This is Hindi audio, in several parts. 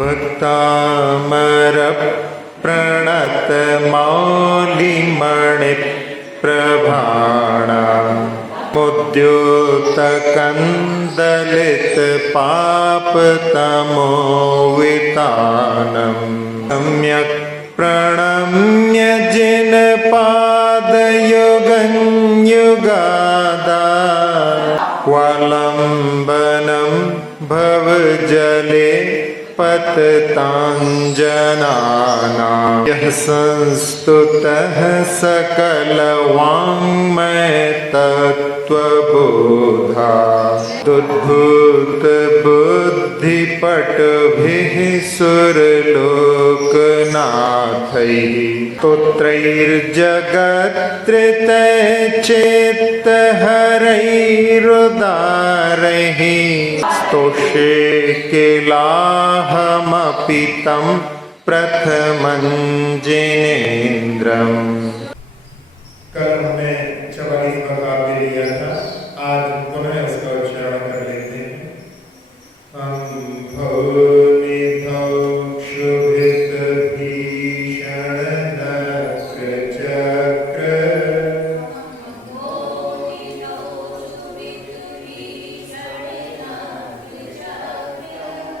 भक्तामर प्रणत मौलिमणि प्रभाणा मुद्योत कंदलित पाप तमोवितानम सम्यक प्रणम्य जिन पाद युगं युगादा वलंबनम भव जले पततांजनाना यह संस्तुतः सकल वाङ्मय तत्त्वबोधा दुद्भूत बुद्धिपटुभिः सुरलोकनाथैः स्तोत्रैर्जगत्रितैश्चेत्तहरैरुदारैः स्तोषे किलाहमपि तं प्रथमं जिनेन्द्रम्। कल हमने 44वां काव्य लिया था, आज पुनः इसका उच्चारण कर लेते हैं। भौनिधौ क्षुभित भीषण नक्र चक्र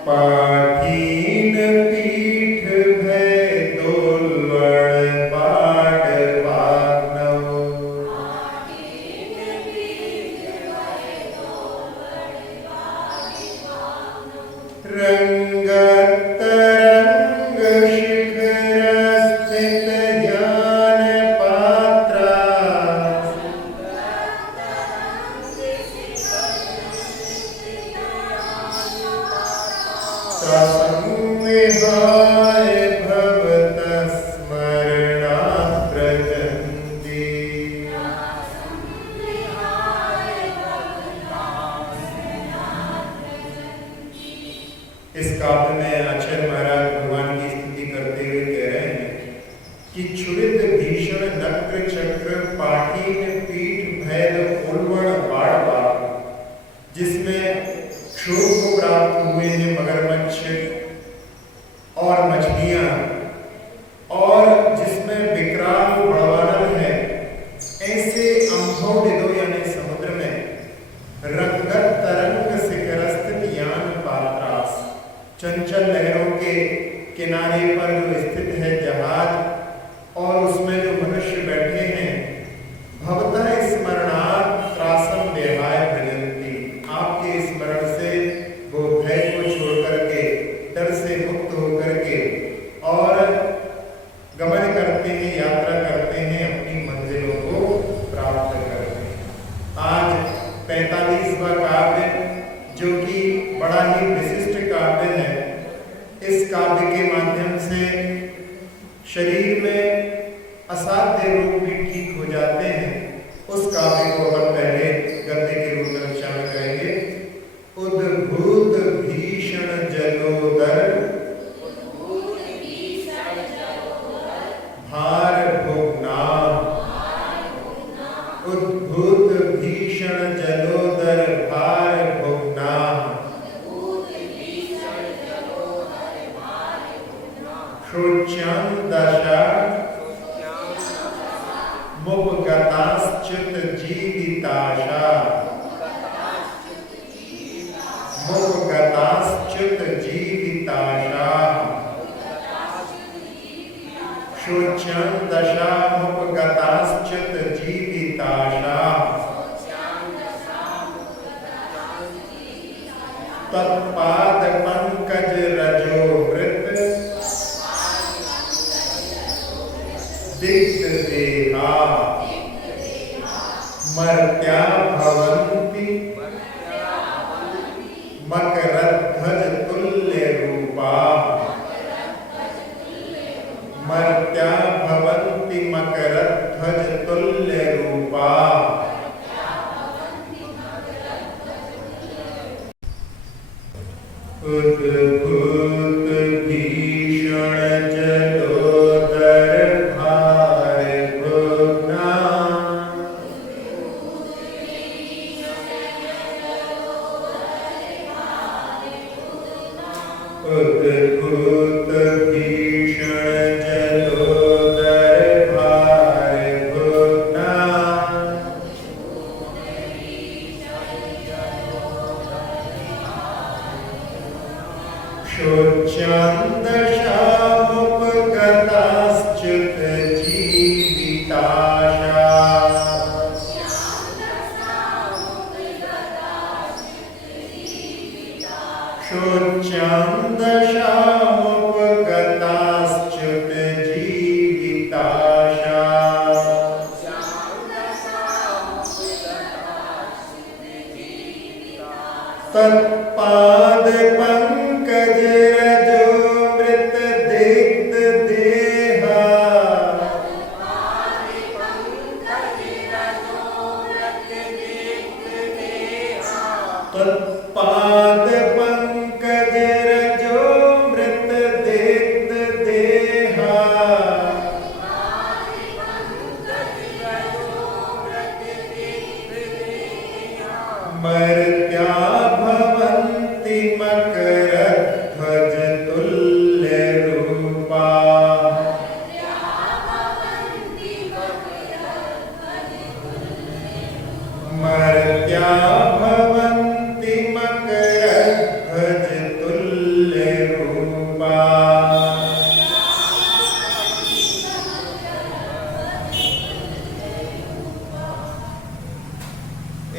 पाठीन पीठ भय दोलवण पाड पाग्नव रंगतरंग शिखर स्थित ज्ञान पात्रा संविहाय भवतः स्मरणात् प्रजन्ति। इस काव्य में आचार्य महाराज भगवान की स्तुति करते हुए कह रहे हैं कि क्षुभित भीषण नक्र चक्र पाटीन पीठ भैद उल्वण बाढ़ बाढ़, जिसमें क्षोभ को प्राप्त हुए हैं मगरमच्छ और मछलियां, और जिसमें विकराल बड़वानल है, ऐसे अम्भोनिधो यानी समुद्र में रंगत तरंग शिखरस्थित यान पात्रास, चंचल लहरों के किनारे पर जो स्थित है जहाज और उसमें जो मनुष्य बैठे हैं, भवतः स्मरणात् त्रासम विहाय भजन्ति, आपके स्मरण से वो भय को छोड़ करके, डर से मुक्त होकर के और गमन करते हैं, यात्रा करते हैं, अपनी मंजिलों को प्राप्त करते हैं। आज 45वां काव्य जो कि बड़ा ही विशिष्ट काव्य है, इस काव्य के माध्यम से शरीर में असाध्य रोग भी ठीक हो जाते हैं। उस काव्य को हम पहले गद्य के रूप में उच्चारण करेंगे। उद्भूत भीषण जलोदर भार भोगना, उद्भूत भीषण जलोदर भार भोगना, क्षोच्यां दशा मुपगताश्च्युत जीविताशा, मुपगताश्च्युत जीविताशा, क्षोच्यां दशा मुपगताश्च्युत जीविताशा, तत्पाद पंकज रजो वृत दिग्ध देहा मर्त्या भवन्ति मकरध्वज तुल्य रूपा, मर्त्या भवन्ति मकरध्वज तुल्य रूपा। उद्भूत भीषण जलोदर भार भोगना, तत्पाद पंकज रजो मृत दीप्त देहा तत्पाद पंकज रजो मृत दीप्त देहा मर्त्या भवन्ति मकरध्वज तुल्य रूपा मर्त्या भवन्ति मकरध्वज तुल्य रूपा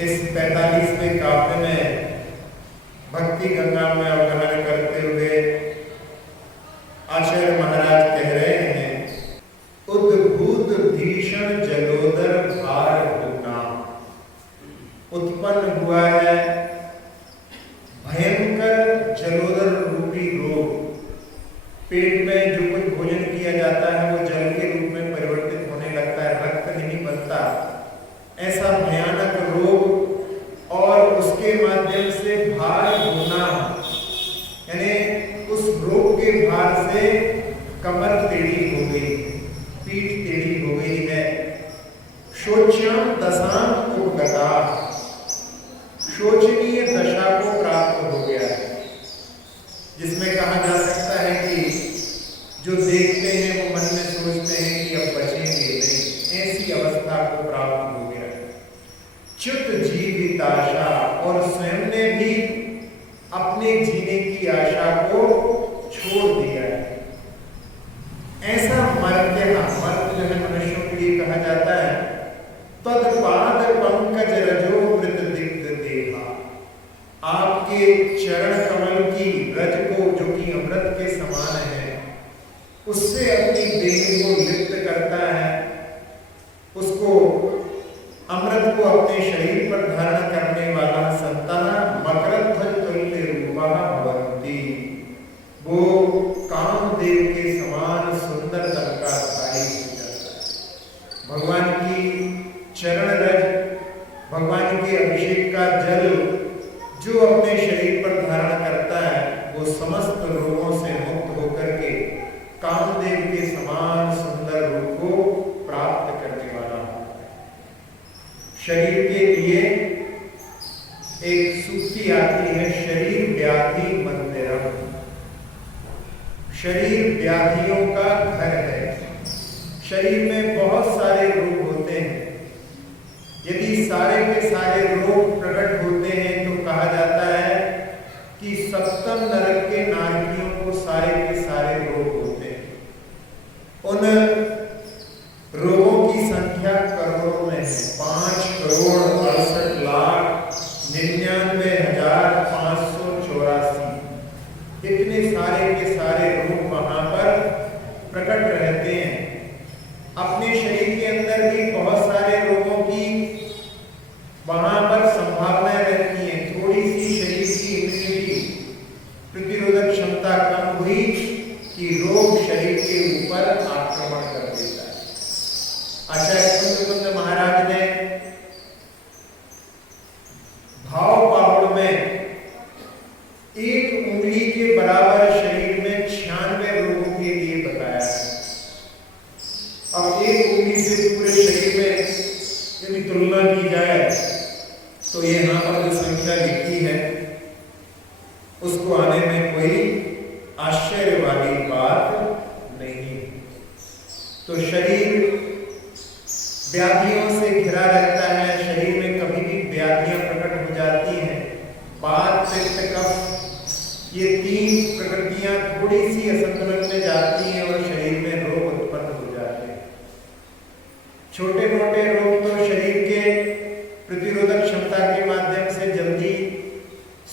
इस 45वें काव्य में भक्ति गंगा में अवगाहन करते हुए आचार्य महाराज कह रहे हैं, उद्भूत भीषण जलोदर भार होना, उत्पन्न हुआ है भयंकर जलोदर रूपी रोग। पेट में जो कुछ भोजन किया जाता है वो जल के रूप में परिवर्तित होने लगता है, रक्त नहीं बनता। ऐसा भयानक रोग और उसके माध्यम से भार होना, यानी उस रोग के भार से कमर टेढ़ी हो गई, पीठ टेढ़ी हो गई है। शोच्याम दशाम उपगता, शोचनीय दशा को प्राप्त हो गया है, जिसमें कहा जा सकता है कि जो देखते हैं वो मन में सोचते हैं कि अब बचेंगे नहीं, ऐसी अवस्था को प्राप्त हो गया है। च्युत जीवित आशा, और स्वयं ने भी अपने जीने की आशा को छोड़ दिया है। ऐसा मर्त्य, मर्त्य जो है मनुष्यों के लिए कहा जाता है। तत्पाद पंकज रजो मृत दिग्ध देहा, आपके चरण कमल की रज को, जो कि अमृत के समान है, उससे अपनी देह को लिप्त करता है, उसको अमृत को अपने शरीर पर धारण करने वाला संतान मकरध्वज तुल्य रूपा भवन्ति, वो कामदेव के समान सुंदर तनका धारी हो जाता है। भगवान की चरण रज, भगवान के अभिषेक का जल जो अपने शरीर पर धारण करता है, वो समस्त रोगों से मुक्त होकर के कामदेव के समान सुंदर रूप को प्राप्त करने वाला होता है। शरीर के लिए एक सूक्ति आती है, शरीर व्याधि मंदिरम, शरीर व्याधियों का घर है। शरीर में बहुत सारे रोग होते हैं। यदि सारे के सारे रोग प्रकट होते हैं तो कहा जाता है कि सप्तम नरक के नारकियों को सारे के सारे रोग होते हैं। उन रोगों की संख्या करोड़ों में है, 5,68,99,584। इतने सारे के सारे रोग वहां पर प्रकट रहते हैं। अपने शरीर के अंदर भी बहुत सारे रोगों की वहां पर संभावनाएं रहती हैं। थोड़ी सी शरीर की इम्यूनिटी, प्रतिरोधक क्षमता कम हुई कि रोग शरीर के ऊपर आक्रमण कर देता है। आचार्य कुंद महाराज ने भाव बाहुड़ में एक उंगली के बराबर शरीर में 96 रोगों के लिए बताया है। अब एक उंगली से पूरे शरीर में यदि तुलना की जाए तो यहाँ पर जो संख्या लिखी है उसको आने में कोई आश्चर्य वाली बात नहीं। तो शरीर व्याधियों से घिरा रहता है। शरीर में कभी भी व्याधियां प्रकट हो जाती हैं। वात, पित्त, कफ, ये 3 प्रकृतियां थोड़ी सी असंतुलन में जाती हैं और शरीर में रोग उत्पन्न हो जाते हैं। छोटे मोटे रोग तो शरीर के प्रतिरोधक क्षमता के माध्यम से जल्दी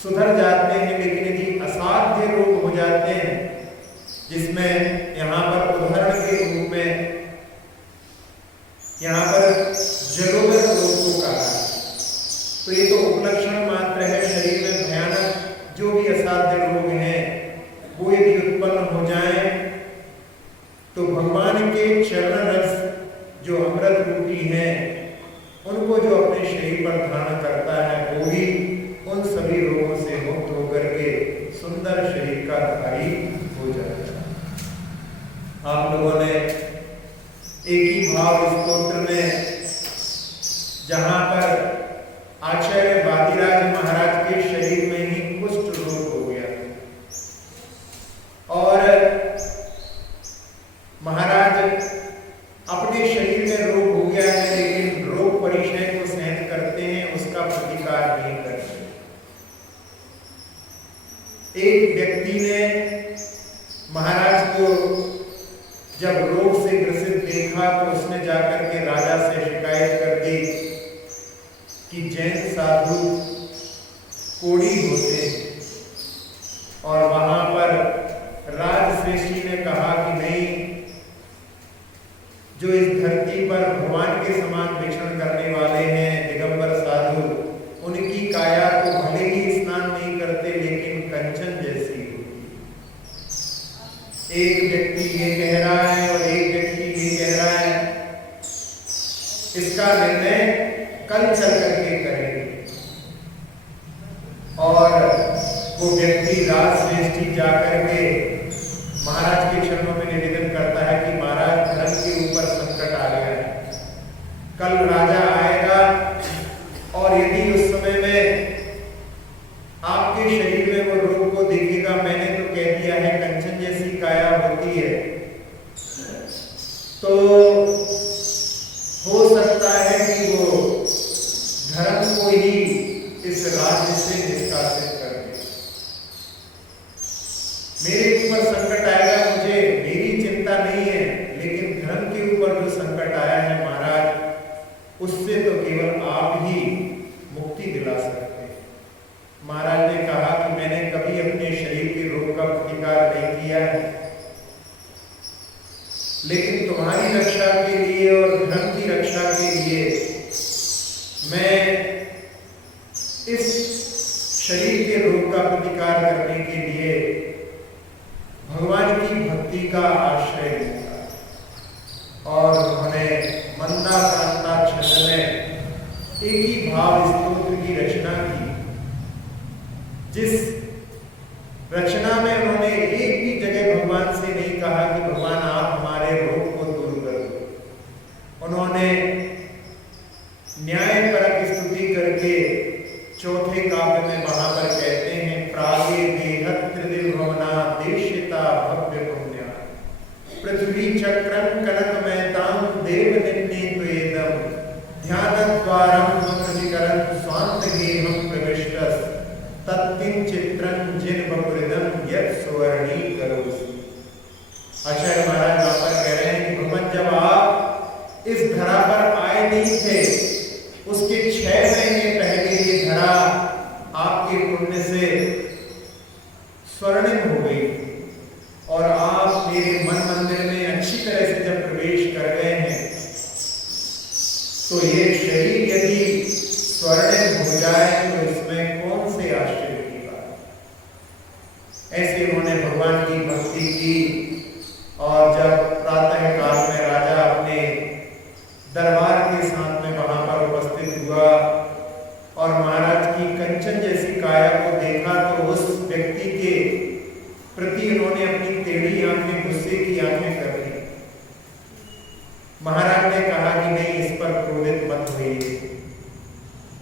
सुधर जाते हैं, लेकिन यदि असाध्य रोग हो जाते हैं, जिसमें यहाँ पर उदाहरण के रूप में यहाँ पर जलोदर रोग को कहा, तो ये तो उपलक्षण मात्र है। शरीर में भयानक के चरण रस जो अमृत रूपी हैं, उनको जो अपने शरीर पर धारण करता है, वो ही उन सभी रोगों से मुक्त होकर के सुंदर शरीर का धारी हो जाता है। आप लोगों ने एक ही भाव स्तोत्र में, जहां पर आचार्य वादिराज महाराज के शरीर में ही कुष्ठ रोग हो गया और महाराज अपने शरीर में रोग हो गया है, लेकिन रोग परिचय को सहन करते हैं, उसका प्रतिकार नहीं करते। एक व्यक्ति ने महाराज को जब रोग से ग्रसित देखा तो उसने जाकर के राजा से शिकायत कर दी कि जैन साधु कोड़ी होते हैं, और वहां पर राजश्रेष्ठी ने कहा कि नहीं, जो इस धरती पर भगवान के समान विचरण करने वाले हैं दिगंबर साधु, उनकी काया को भले ही स्नान नहीं करते लेकिन कंचन जैसी होती। एक व्यक्ति ये कह रहा है और एक व्यक्ति ये कह रहा है। इसका निर्णय कल चल करके करेंगे। और वो व्यक्ति राजश्रेष्ठी जाकर के महाराज के चरणों में निवेदन करता है कि महाराज, धर्म के ऊपर संकट आ गया है, कल राजा आएगा और यदि उस समय में आपके शरीर में वो रोग को देखेगा, मैंने तो कह दिया है कंचन जैसी काया होती है, तो हो सकता है कि वो धर्म को ही इस राज्य से निष्कासित कर दे। मेरे ऊपर संकट आएगा, मुझे मेरी चिंता नहीं है, लेकिन धर्म के ऊपर जो संकट आया है महाराज, उससे तो केवल आप ही मुक्ति दिला सकते हैं। महाराज ने कहा कि मैंने कभी अपने शरीर के रोग का प्रतिकार नहीं किया है, लेकिन तुम्हारी रक्षा के लिए और धर्म की रक्षा के लिए मैं इस शरीर के रोग का प्रतिकार करने के लिए भगवान की भक्ति का आश्रय लिया। और उन्होंने मंदा कांता छंद में एक ही भाव स्तोत्र की रचना की, जिस रचना में उन्होंने एक भी जगह भगवान से नहीं कहा कि भगवान आप हमारे रोग को दूर कर दो। उन्होंने न्याय परक स्तुति करके चौथे काव्य में वहां पर कहते हैं, प्रागे देहत त्रिदिव भवना देशिता भव्य पुण्य पृथ्वी चक्रम कनक मैताम देव निन्नेत्वेदम ध्यानद्वारम प्रतिकरं स्वांत गेहं प्रविष्टस तत्किं चित्रं जिन्वपुरिदं यत् सुवर्णी करोसि। आचार्य महाराज वहां पर कह रहे हैं कि भगवान, जब आप इस धरा पर आए नहीं थे, उसके 6 महीने पहले ये धरा आपके पुण्य से स्वर्णिम हो गई और आप मेरे मन मंदिर में अच्छी तरह से जब प्रवेश कर गए हैं, तो ये शरीर यदि स्वर्णिम हो जाए तो इसमें कौन से आश्चर्य की बात। ऐसे उन्होंने भगवान की भक्ति की। और जब प्रातः काल में राजा अपने दरबार के साथ में वहां पर उपस्थित हुआ और महाराज की कंचन जैसी काया को देखा, तो उस व्यक्ति के प्रति उन्होंने अपनी टेढ़ी आंखें, गुस्से की आंखें कर दी। महाराज ने कहा कि नहीं, इस पर क्रोधित मत होइए।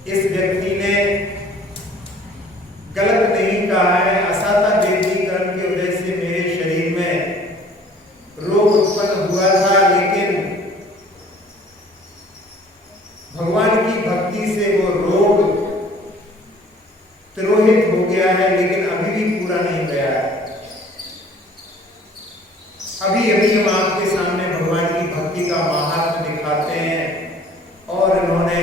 इस व्यक्ति ने गलत नहीं कहा है। असाता देवी कर्म के उदय से मेरे शरीर में रोग उत्पन्न हुआ था, लेकिन भगवान की भक्ति से वो रोग तिरोहित हो गया है, लेकिन अभी भी पूरा नहीं गया है। अभी अभी हम आपके सामने भगवान की भक्ति का महात्म्य दिखाते हैं। और इन्होंने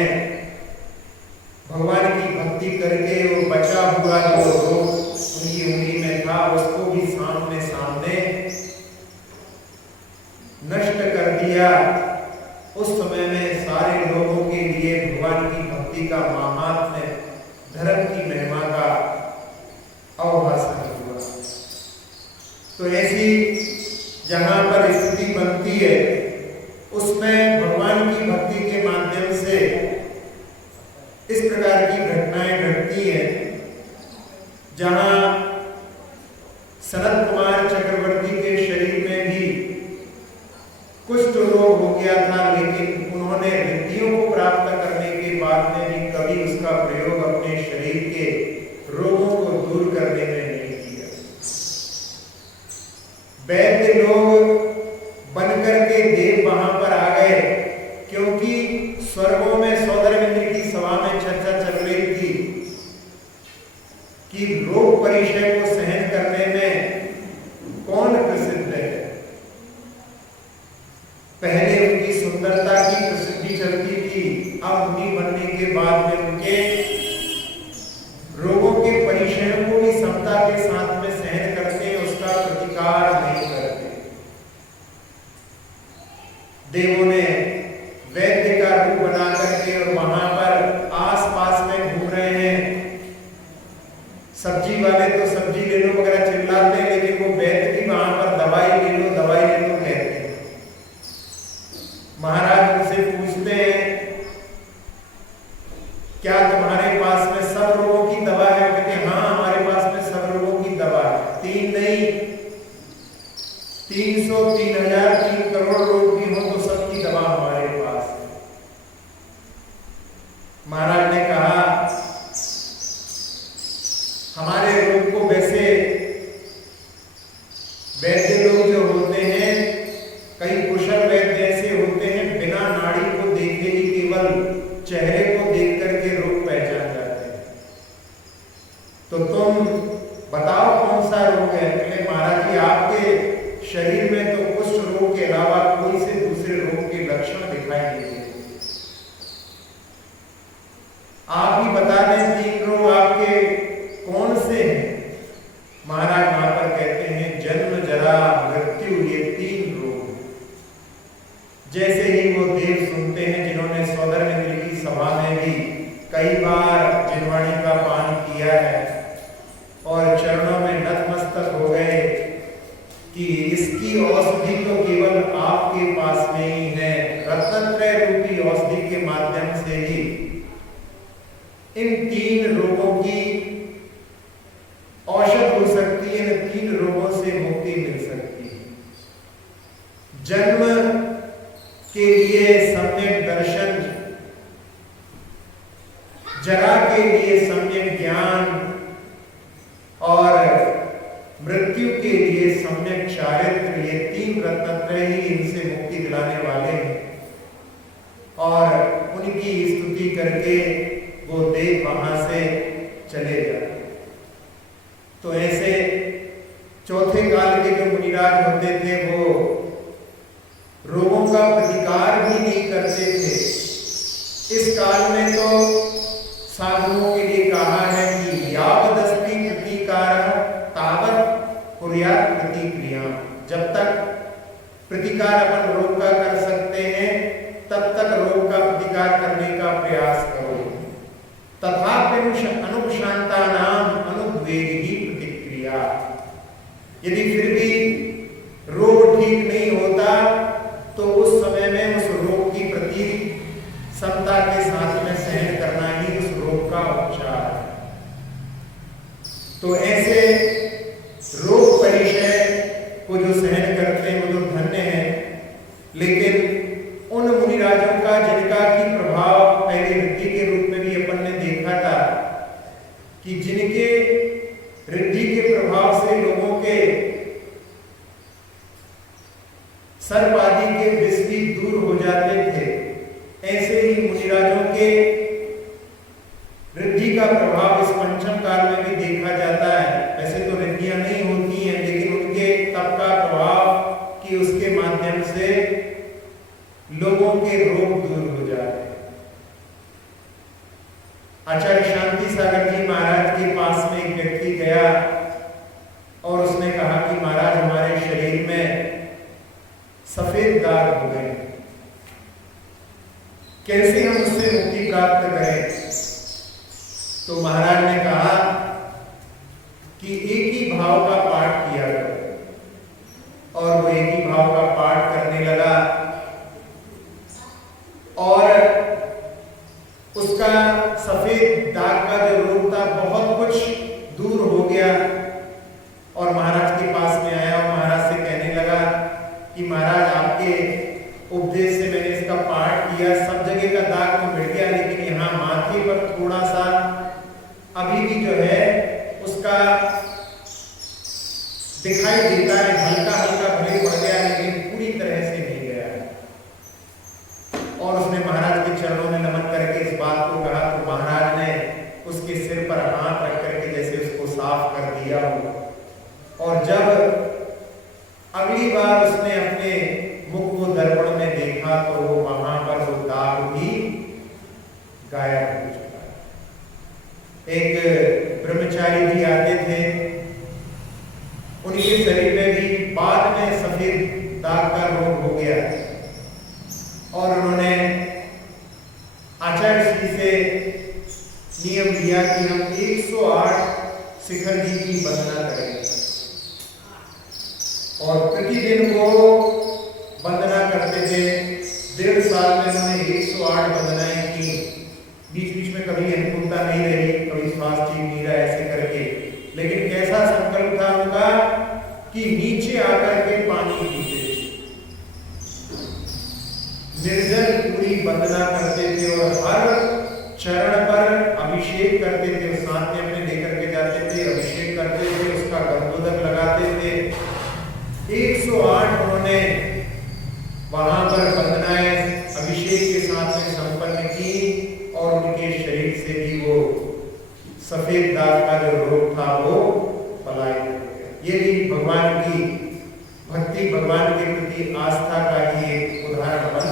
भगवान की भक्ति करके वो बचा हुआ जो रोग उनकी उंगली में था, उसको भी सामने सामने नष्ट कर दिया। उस समय में सारे लोगों के लिए भगवान की भक्ति का महात्म्य, धर्म की महिमा का अवभाषण हुआ। तो ऐसी जहां पर स्थिति बनती है उसमें भगवान की भक्ति के माध्यम से इस प्रकार की घटनाएं घटती हैं, जहां सनत कुमार चक्रवर्ती के शरीर में भी कुष्ठ रोग हो गया था, लेकिन उन्होंने रिद्धियों को प्राप्त करने के बाद में भी कभी उसका प्रयोग अपने शरीर के रोगों को दूर करने में नहीं किया। वैद्य लोग बनकर के देव वहां पर आ गए, क्योंकि स्वर्गों में सौंदर्य की सभा में चर्चा चल रही थी कि रोग परिचय को सहन करने में कौन प्रसिद्ध है। पहले उनकी सुंदरता की प्रसिद्धि चलती थी, अब मुनि बनने के बाद में उनके रोगों के परिचयों को भी समता के साथ में सहन करते, उसका प्रतिकार नहीं करते। देवों ने वैद्य का रूप बना करके और वहां पर आसपास में घूम रहे हैं। सब्जी वाले तो सब्जी ले लो वगैरह चिल्लाते हैं, लेकिन वो वैद्य भी वहां पर दवाई ले लो कहते हैं। महाराज उनसे पूछते हैं, क्या तुम्हारे पास में सब रोगों की दवा है? कहते हैं हाँ, हमारे पास में सब रोगों की दवा है। 3 नहीं, 300, 3000, 3 करोड़ रोग भी हो तो सबकी दवा हमारे पास है। महाराज ने कहा, हमारे रोग को वैसे वैद्य लोग जो होते हैं, कई कुशल वैद्य ऐसे होते हैं, बिना नाड़ी को देखे ही केवल चेहरे को देख करके रोग पहचान जाते हैं। तो तुम बताओ कौन सा रोग है? कहते महाराज जी, आपके शरीर में तो कुष्ठ रोग के अलावा कोई से दूसरे रोग के लक्षण दिखाई नहीं देते। आप ही बता दें 3 रोग आपके कौन से हैं? महाराज वहां पर कहते हैं, जन्म, जरा, मृत्यु, ये 3 रोग। जैसे ही वो देव सुनते हैं, जिन्होंने सौंदर्य की सभा में भी कई बार जिनवाणी का पान किया है और चरणों में नतमस्तक हो गए कि इसकी औषधि तो केवल आपके पास में ही है, रत्नत्रय रूपी औषधि के माध्यम से ही इन 3 रोगों की औषध हो सकती है, इन 3 रोगों से मुक्ति मिल सकती है। जन्म के लिए सम्यक दर्शन, जरा के लिए सम्यक ज्ञान और मृत्यु के लिए सम्यक चारित्र, ये 3 रत्नत्रय ही इनसे मुक्ति दिलाने वाले हैं। और उनकी स्तुति करके वो देव वहां से चले जाते। तो ऐसे चौथे काल के जो मुनिराज होते थे, वो रोगों का प्रतिकार भी नहीं करते थे। इस काल में तो साधुओं के लिए कहा है कि यावदस्ति प्रतिकार तावत कुर्यात प्रतिक्रिया, जब तक प्रतिकार अपन रोग का कर सकते हैं तब तक रोग का प्रतिकार करने का प्रयास करो। तथापि अनुपशांता नाम अनुद्वेगी प्रतिक्रिया, यदि फिर भी रोग ठीक नहीं होता तो उस समय में उस रोग की प्रति समता के साथ में सहन करना ही उस रोग का उपचार है। तो ऐसे रोग परिचय को जो सहन करते हैं वो तो धन्य है, लेकिन उन मुनिराजों का जिनका की प्रभाव पहले रिद्धि के रूप में भी अपन ने देखा था कि जिनके रिद्धि के प्रभाव से लोगों के सर्प आदि के विष भी दूर हो जाते थे, ऐसे ही मुनिराजों के रिद्धि का प्रभाव इस पंचम काल में भी देखा जाता है। वैसे तो रिद्धियां नहीं होती हैं, लेकिन उनके तप का प्रभाव कि उसके माध्यम से लोगों के रोग दूर हो जाते हैं। आचार्य शांति सागर जी महाराज के पास में एक व्यक्ति गया और उसने कहा कि महाराज, हमारे शरीर में सफेद दाग हो गए, कैसे हम उससे मुक्ति प्राप्त करें? तो महाराज ने कहा कि एक ही भाव का पाठ किया करो। और वो एक ही भाव का पाठ करने लगा और उसका सफेद दाग का जो रोग था बहुत कुछ दूर हो गया। और महाराज के पास में आया और महाराज से कहने लगा कि महाराज, आपके उपदेश से मैंने इसका पाठ किया, सब जगह का दाग तो मिट गया, लेकिन यहाँ माथे पर थोड़ा सा अभी भी जो है उसका दिखाई देता है, हल्का हल्का भले पड़ गया लेकिन पूरी तरह से नहीं गया। और उसने महाराज के चरणों में नमन करके इस बात को कहा, तो महाराज ने उसके सिर पर हाथ रख करके जैसे उसको साफ कर दिया हो। और जब अगली बार उसने अपने मुख को दर्पण में देखा तो वो वहां पर वो दाग भी गायब हो चुका। एक ब्रह्मचारी जी आते थे, उनके शरीर में भी बाद में सफेद दाग का रोग हो गया और उन्होंने आचार्य श्री से नियम लिया कि हम 108 शिखर जी की वंदना करेंगे और प्रतिदिन वो वंदना करते थे। 1.5 साल में उन्होंने 108 वंदनाएं की। बीच बीच में कभी अनुकूलता नहीं रही, कभी स्वास्थ्य ठीक नहीं रहा, ऐसे करके। लेकिन कैसा संकल्प था उनका कि नीचे आकर के पानी पीते, निर्जल पूरी वंदना करते थे और हर चरण पर अभिषेक करते थे। साथ में अपने लेकर के जाते थे, अभिषेक करते थे, उसका गंधोदक लगाते थे। 108 उन्होंने वहां पर वंदनाएं अभिषेक के साथ में संपन्न की और उनके शरीर से भी वो सफेद दाग का जो रोग था वो पलायन हो गया। ये भी भगवान की भक्ति, भगवान के प्रति आस्था का ही एक उदाहरण अपन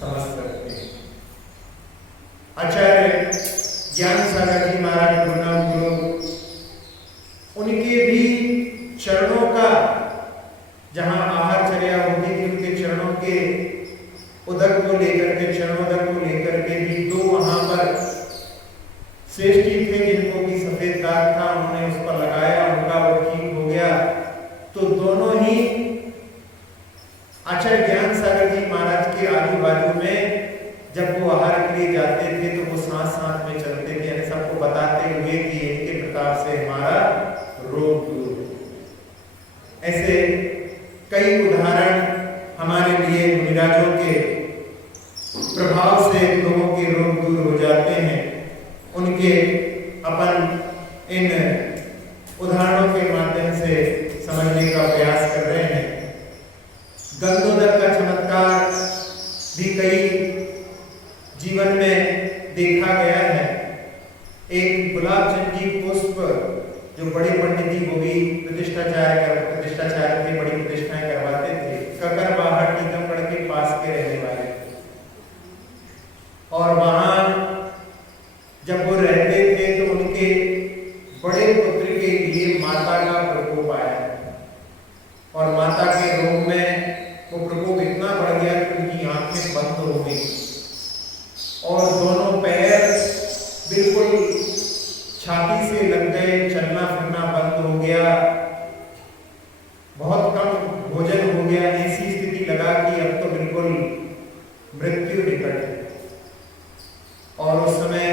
समझ सकते हैं। आचार्य ज्ञान सागर जी महाराज गुरुनाम गुरु, उनके भी चरणों का जहां आहारचर्या होती थी, उनके चरणों के उदक को लेकर के, चरणोदक को लेकर के भी 2 वहां पर श्रेष्ठी थे जिनको की सफेद दाग था, उन्होंने उस पर लगाया, उनका वो ठीक हो गया। तो दोनों ही आचार्य ज्ञान सागर जी महाराज के आजू बाजू में जब वो आहार के लिए जाते थे तो वो साथ साथ में चलते थे, यानी सबको बताते हुए कि इनके प्रताप से हमारा रोग दूर हो। ऐसे कई उदाहरण हमारे लिए मुनिराजों के प्रभाव से लोगों के रोग दूर हो जाते हैं। उनके अपन इन उदाहरणों के माध्यम से समझने का प्रयास कर रहे हैं। गंधोदक का चमत्कार भी कई जीवन में देखा गया है। एक गुलाब चंद जी पुष्प जो बड़े पंडित जी, वो भी प्रतिष्ठाचार्य थे, बड़ी प्रतिष्ठाएं करवाते थे, ककर बाहर टीकमगढ़ के पास के रहने वाले। और वहां जब वो रहते थे तो उनके बड़े पुत्र के लिए माता का प्रकोप आया और माता के रोग में वो प्रकोप इतना बढ़ गया कि उनकी आंखें बंद हो गई और दोनों पैर बिल्कुल छाती से लग गए, चलना फिरना बंद हो गया, बहुत कम भोजन हो गया। ऐसी स्थिति लगा कि अब तो बिल्कुल मृत्यु निकट है। और उस समय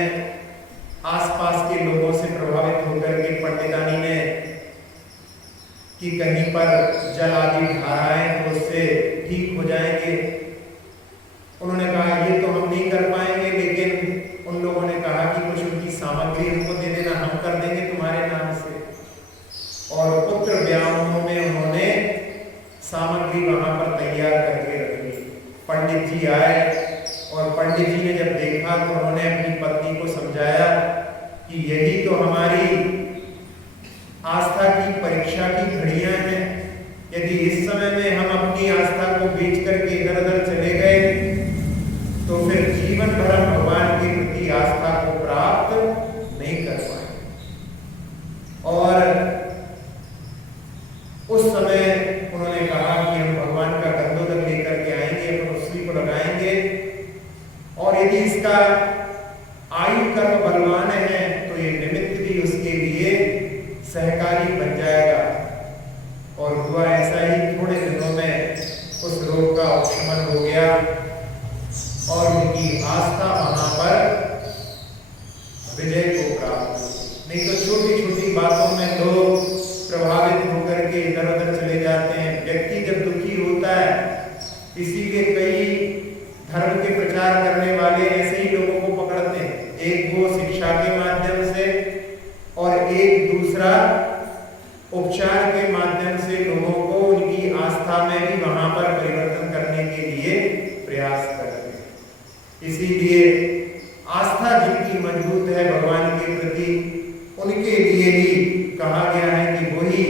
आसपास के लोगों से प्रभावित होकर के पंडितानी ने कि कहीं पर जल आदि ढाराएं तो उससे ठीक हो जाएंगे। उन्होंने कहा ये तो हम नहीं कर पाएंगे, लेकिन उन लोगों ने कहा कि कुछ उनकी सामग्री हमको दे देना, हम कर देंगे तुम्हारे नाम से। और पुत्र व्यामोह में उन्होंने सामग्री वहां पर तैयार करके रखी। पंडित जी आए और पंडित जी ने जब देखा तो उन्होंने अपनी पत्नी को समझाया कि यही तो हमारी आस्था की परीक्षा की घड़ियां हैं। यदि इस समय में हम अपनी आस्था को बेच करके इधर उधर चले गए तो फिर जीवन भर हम भगवान के प्रति आस्था को प्राप्त नहीं कर पाएंगे। और उस समय उन्होंने कहा कि हम भगवान का गंधोदक लेकर के आएंगे, अपन उसी को लगाएंगे और यदि इसका आयु कर्म बलवान है तो ये निमित्त भी उसके लिए सहकारी बन जाएगा। और हुआ ऐसा ही, थोड़े दिनों में उस रोग का उपशमन हो गया और और उनकी आस्था वहां पर विजय को प्राप्त हो। नहीं तो छोटी छोटी बातों में लोग प्रभावित होकर के इधर उधर चले जाते हैं। व्यक्ति जब दुखी होता है, इसीलिए कई धर्म के प्रचार करने वाले ऐसे ही लोगों को पकड़ते हैं, एक वो शिक्षा के माध्यम से और एक दूसरा उपचार के माध्यम से लोगों को उनकी आस्था में भी वहां पर परिवर्तन करने के लिए प्रयास करते हैं। इसीलिए आस्था जिनकी मजबूत है भगवान के प्रति, उनके लिए ही कहा गया है कि वही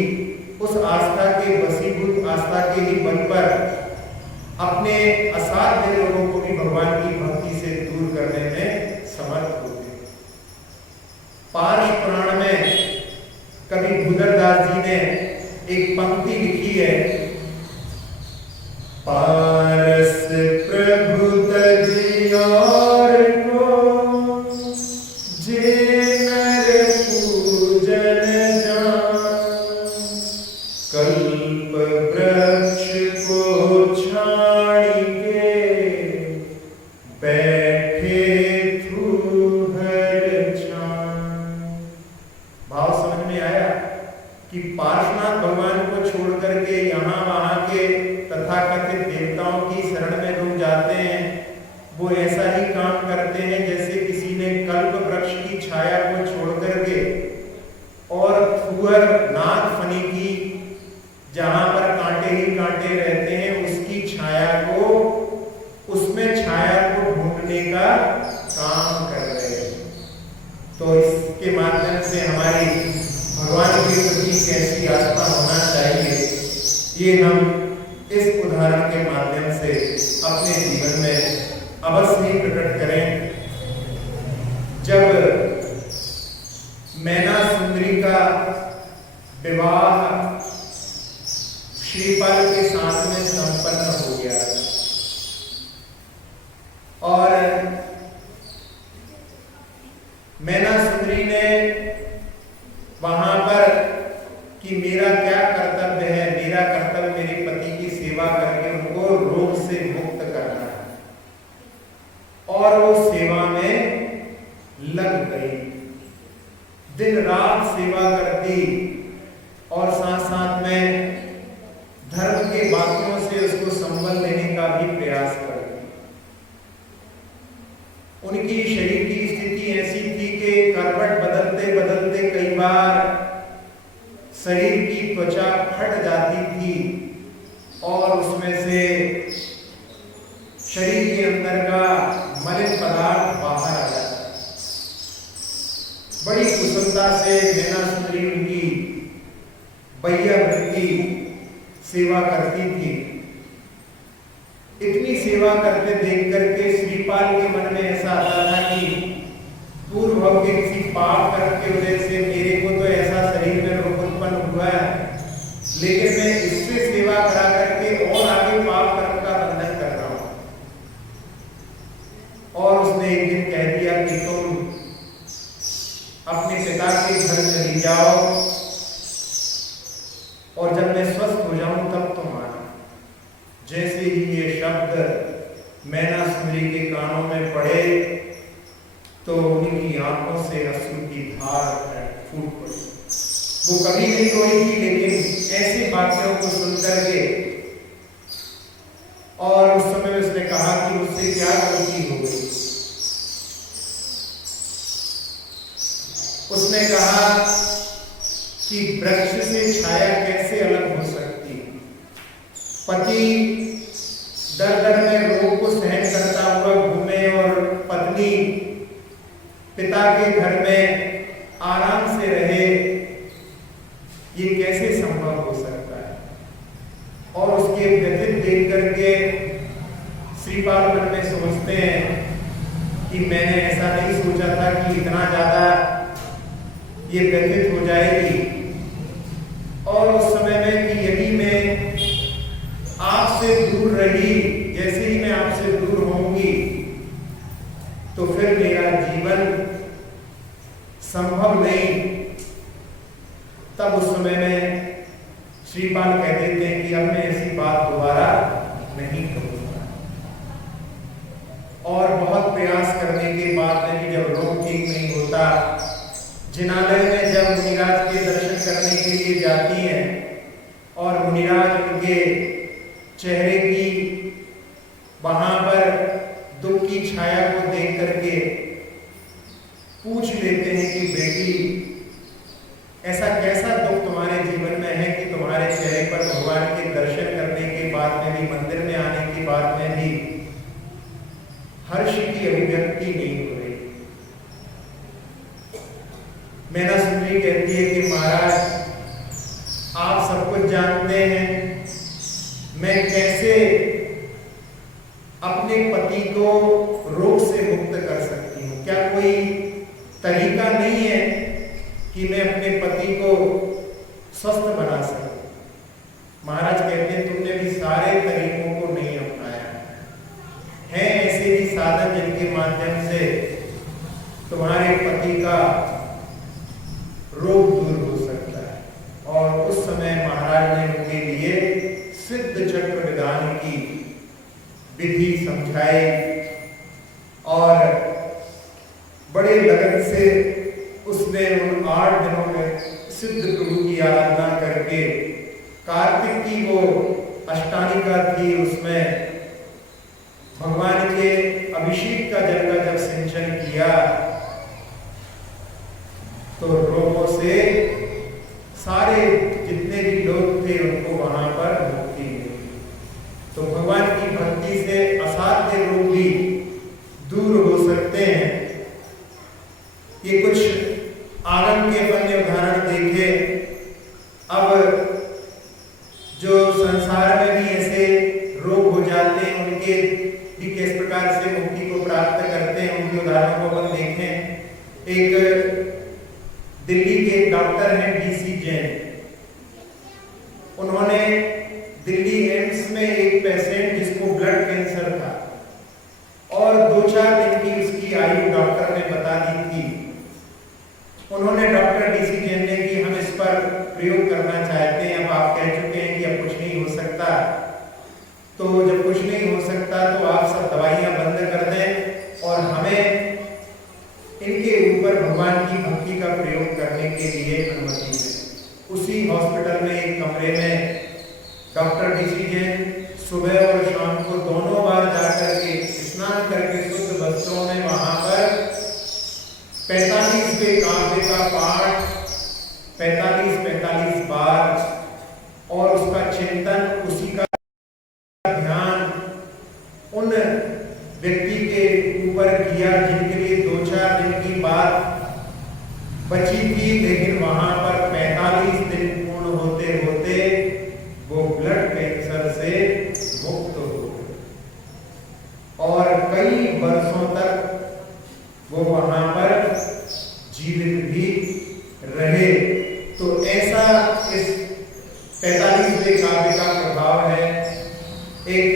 उस आस्था के वशीभूत आस्था के ही बल पर अपने असाध्य लोगों को भी भगवान की भक्ति से दूर करने में समर्थ होते हैं। पार्श पुराण में कवि भूदरदास जी ने एक पंक्ति लिखी है, पारस प्रभु तज और को जे नर पूजन जान, कल्प वृक्ष को छाड़ी के बैठे थूहर छान। भाव समझ में आया कि पार्श्वनाथ भगवान को छोड़ करके यहाँ वहां के तथाकथित देवताओं की शरण में लोग जाते हैं, वो ऐसा ही काम करते हैं जैसे किसी ने कल्प वृक्ष की छाया को छोड़ करके और थुअर नाग फनी की, जहां पर कांटे ही कांटे रहते हैं, उसकी छाया को, उसमें छाया को ढूंढने का काम कर रहे हैं। तो इसके माध्यम से हमारी भगवान के प्रति कैसी आस्था होना चाहिए, ये हम इस उदाहरण के माध्यम से अपने जीवन में अवश्य ही प्रकट करें। जब मैना सुंदरी का विवाह श्रीपाल के साथ में संपन्न हो गया और मैना सुंदरी ने वहां पर कि मेरा क्या कर्तव्य है, मेरा कर्तव्य मेरे पति की सेवा करके उनको रोग से मुक्त करना है, और वो सेवा में लग गई, दिन रात सेवा करती और साथ साथ में धर्म के बाकियों से उसको संबल लेने का भी प्रयास करती। उनकी शरीर की स्थिति ऐसी थी कि करवट बदलते बदलते कई बार शरीर की त्वचा फट जाती थी और उसमें से शरीर के अंदर का मलिन पदार्थ बाहर आ जाता। बड़ी कुशलता से मैना सुंदरी उनकी बैया वृत्ति सेवा करती थी। इतनी सेवा करते देख करके श्रीपाल के मन में ऐसा आता था कि पूर्व के किसी पाप कर्म के वजह से मेरे को तो ऐसा शरीर में रोग उत्पन्न हुआ है, लेकिन मैं इससे सेवा करा करके और आगे पाप कर्म का बंधन कर रहा हूं। और उसने एक दिन कह दिया कि तुम अपने पिता के घर चली जाओ और जब मैं स्वस्थ हो जाऊं तब तुम आना। जैसे ही ये शब्द मैना सुंदरी के कानों में पड़े तो उनकी आंखों से अश्रु की धार फूट पड़ी। वो कभी नहीं रोई थी, लेकिन ऐसे वाक्यों को सुनकर के, और उस समय उसने कहा कि उससे क्या गलती हो गई। उसने कहा कि वृक्ष से छाया कैसे अलग हो सकती है। पति दर दर में रोग को सहन करता हुआ घूमे और पत्नी पिता के घर में आराम से रहे, ये कैसे संभव हो सकता है। और उसके व्यतीत देख करके श्रीपाल मन में सोचते हैं कि मैंने ऐसा नहीं सोचा था कि इतना ज्यादा ये व्यतीत हो जाएगी। और उस समय में कि यदि मैं आपसे दूर रही, जैसे ही मैं आपसे दूर होंगी तो फिर मेरा जीवन संभव नहीं। तब उस समय में श्रीपाल कह देते हैं कि अब मैं ऐसी बात दोबारा नहीं करूंगा। और प्रयास करने के बाद में भी जब रोग ठीक नहीं होता, जिनालय में जब मुनिराज के दर्शन करने के लिए जाती हैं और मुनिराज उनके चेहरे की वहां पर दुख की छाया को देख करके पूछ लेते हैं कि बेटी, ऐसा कैसा दुख तुम्हारे जीवन में है कि तुम्हारे चेहरे पर भगवान के दर्शन करने के बाद में भी, मंदिर में आने के बाद में भी हर्ष की अभिव्यक्ति नहीं हो रही। मैना सुंदरी कहती है कि महाराज, आप सब कुछ जानते हैं, मैं कैसे अपने पति को रोग से मुक्त कर सकती हूँ? क्या कोई तरीका नहीं है कि मैं अपने पति को स्वस्थ बना सकूं? महाराज कहते हैं, तुमने भी सारे तरीकों को नहीं अपनाया है। ऐसे भी साधन जिनके माध्यम से तुम्हारे पति का रोग दूर हो सकता है। और उस समय महाराज ने उनके लिए सिद्ध चक्र विधान की विधि समझाई और बड़े लगन से उसने उन 8 दिनों में सिद्ध प्रभु की आराधना करके, कार्तिक की वो अष्टानिका थी, उसमें भगवान के अभिषेक का जल का जब सिंचन किया तो रोगों से सारे जितने भी लोग थे उनको वहां पर मुक्ति मिली। तो भगवान की भक्ति से असाध्य रोग भी दूर हो सकते हैं। ये कुछ आगम के अपने उदाहरण देखे। अब जो संसार में भी ऐसे रोग हो जाते हैं, उनके भी किस प्रकार से मुक्ति को प्राप्त करते हैं, उनके उदाहरणों को अपन देखें। एक दिल्ली के डॉक्टर हैं डीसी जैन, उन्होंने दिल्ली एम्स में एक पेशेंट जिसको ब्लड कैंसर था और 2-4 दिन की उसकी आयु डॉक्टर ने बता दी थी। उन्होंने डॉक्टर डीसी जैन ने कि हम इस पर प्रयोग करना चाहते हैं, अब आप कह चुके हैं कि अब कुछ नहीं हो सकता, तो जब कुछ नहीं हो सकता तो आप सब दवाइयां बंद कर दें और हमें इनके ऊपर भगवान की भक्ति का प्रयोग करने के लिए अनुमति दें। उसी हॉस्पिटल में एक कमरे में डॉक्टर डीसी जैन सुबह और शाम को दोनों बार जाकर के स्नान करके शुद्ध वस्त्रों में वहां पर 45वें काव्य का पाठ 45 बार और उसका चिंतन, उसी का ध्यान उन व्यक्ति के ऊपर किया जिनके लिए 2-4 दिन की बात बची थी, लेकिन वहां पर 45 दिन पूर्ण होते होते वो ब्लड कैंसर से मुक्त हो गए और कई वर्षों तक वो वहां पर जीवित भी रहे। तो ऐसा इस 45वें काव्य का प्रभाव है। एक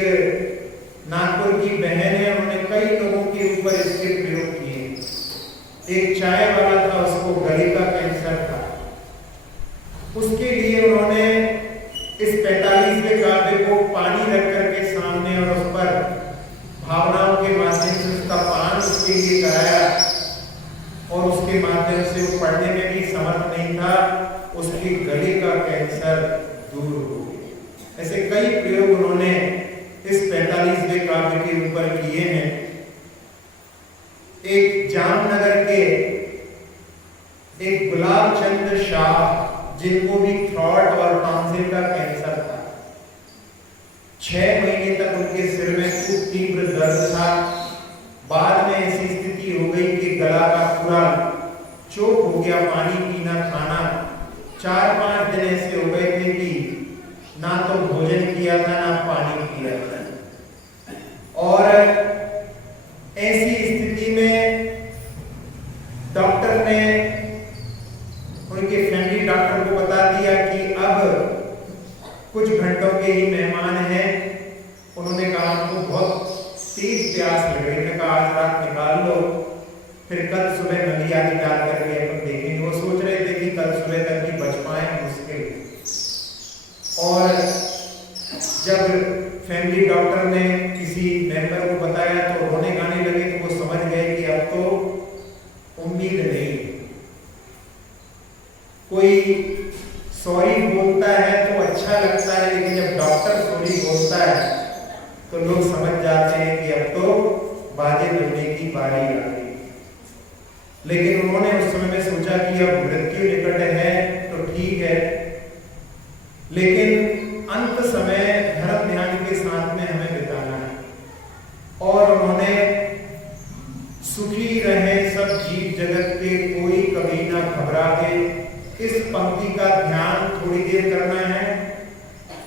नागपुर की बहन है, उन्होंने कई लोगों के ऊपर इसके प्रयोग किए। एक चाय वाला था, उसको गले का कैंसर था, उसके लिए उन्होंने इस 45वें काव्य को पानी रख करके सामने और उस पर भावनाओं के माध्यम से उसका पान उसके लिए कराया और उसके माध्यम से वो पढ़ने में भी समर्थ नहीं था, उसके गले का कैंसर दूर हो गया। ऐसे कई प्रयोग उन्होंने इस 45वें काव्य के ऊपर किए हैं। एक जामनगर के एक गुलाब चंद शाह, जिनको भी थ्रॉट और टॉन्सिल का कैंसर था, 6 महीने तक उनके सिर में खूब तीव्र दर्द था। बाद में ऐसी स्थिति हो गई कि गला का पूरा चोक हो गया, पानी पीना खाना 4-5 दिन ऐसे हो गए थे कि ना तो भोजन किया था ना पानी पिया था। और ऐसी स्थिति में डॉक्टर ने उनके फैमिली डॉक्टर को बता दिया कि अब कुछ घंटों के ही मेहमान हैं। उन्होंने कहा हमको बहुत तेज प्यास लग रही है, कहा आज रात निकाल लो, फिर कल सुबह नदिया निकाल करके अपन देखेंगे। वो सोच रहे थे कि कल सुबह तक ही बच पाए, मुश्किल। और जब फैमिली डॉक्टर ने किसी मेंबर को बताया तो रोने गाने लगे, तो वो समझ कोई सॉरी बोलता है तो अच्छा लगता है, लेकिन जब डॉक्टर सॉरी बोलता है तो लोग समझ जाते हैं कि अब तो बाजे बजने की बारी आ गई। लेकिन उन्होंने उस समय में सोचा कि अब मृत्यु निकट है तो ठीक है, लेकिन अंत समय धर्म ध्यान के साथ में हमें बिताना है। और उन्होंने सुखी रहे सब जीव जगत के, कोई कभी ना घबराए, इस पंक्ति का ध्यान थोड़ी देर करना है